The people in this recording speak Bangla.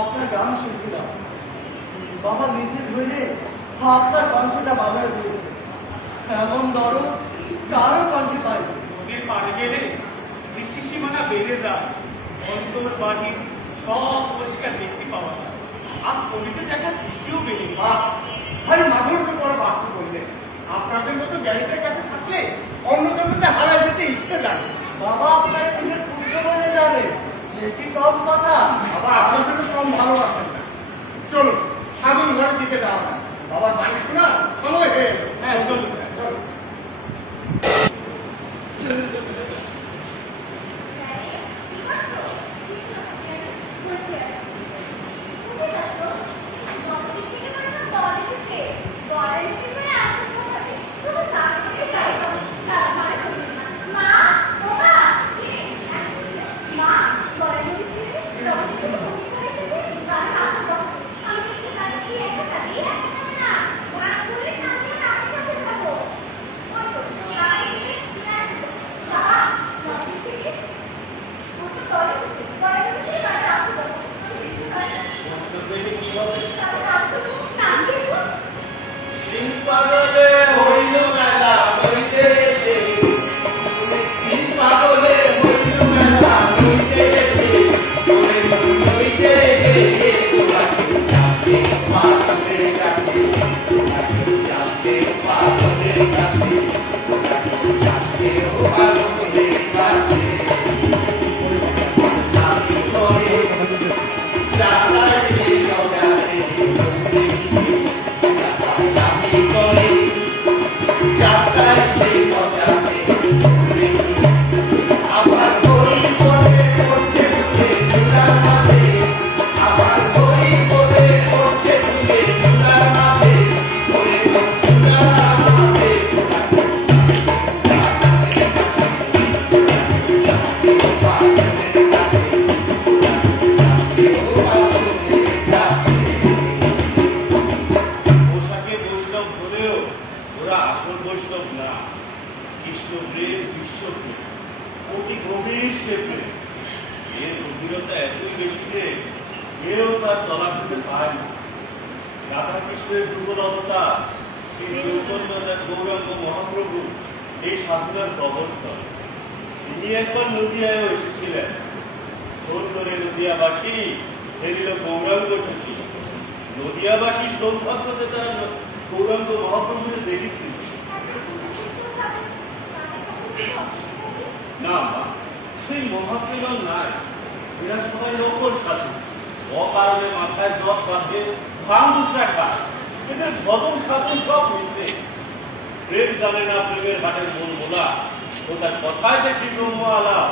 আপনার গান শুনছিলাম। বাবা নিজে ধরে আপনার কণ্ঠটা বাজায় দিয়েছে। এমন দরদ কারো কণ্ঠে পাই। নদীর পাড়ে গেলে দৃষ্টি সীমানা বেড়ে যায়, অন্তর বাহির সব পরিষ্কার দেখতে পাওয়া যায়। আজ নদীতে দেখা দৃষ্টিও বেড়ে গেছে। ভাই মাধুর্য পরে বাক্য বললেন, আপনাদের মতো জ্ঞানীদের কাছে থাকলে অন্য জগতে হারায় যেতে ইচ্ছে জানে। বাবা আপনার নিজের পুত্র বলে জানে, সে কি কম কথা? বাবা আপনাদের কম ভালোবাসেন না। চলুন সাধন ঘরের দিকে যাওয়া যায়। বাবা গান শোনা সময় হয়ে এলো। হ্যাঁ চলুন। চলো। পাগলে হইল মেলা হইতে এসে, পাগলে হইল মেলা হইতে এসে, হইতে এসে পাগলের কাছে, পাগলের কাছে, পাগলের কাছে আমি করে যাতার সে রজারে রাধাকৃষ্ণের যুগলতা শ্রী চৈতন্য গৌরাঙ্গ মহাপ্রভু এই সাধনার প্রবর্তন। তিনি একবার নদিয়ায় এসেছিলেন। ফোন করে নদিয়াবাসী ফেরিল গৌরাঙ্গ শশী। নদিয়াবাসী সৌভাগ্য যে তারা গৌরাঙ্গ মহাপ্রভুকে দেখেছিল। না মা, সেই মহাপ্রেরণ নাই। এরা সবাই নকল সাধু, অকারণে মাথায় জট বাঁধে ভাঙ দুধরা খায়। এদের ভজন সাধন সব মিশে। প্রেম জানে না প্রেমের হাটের মন মোলা, ও তার কথায় দেখি ব্রহ্ম আলাপ।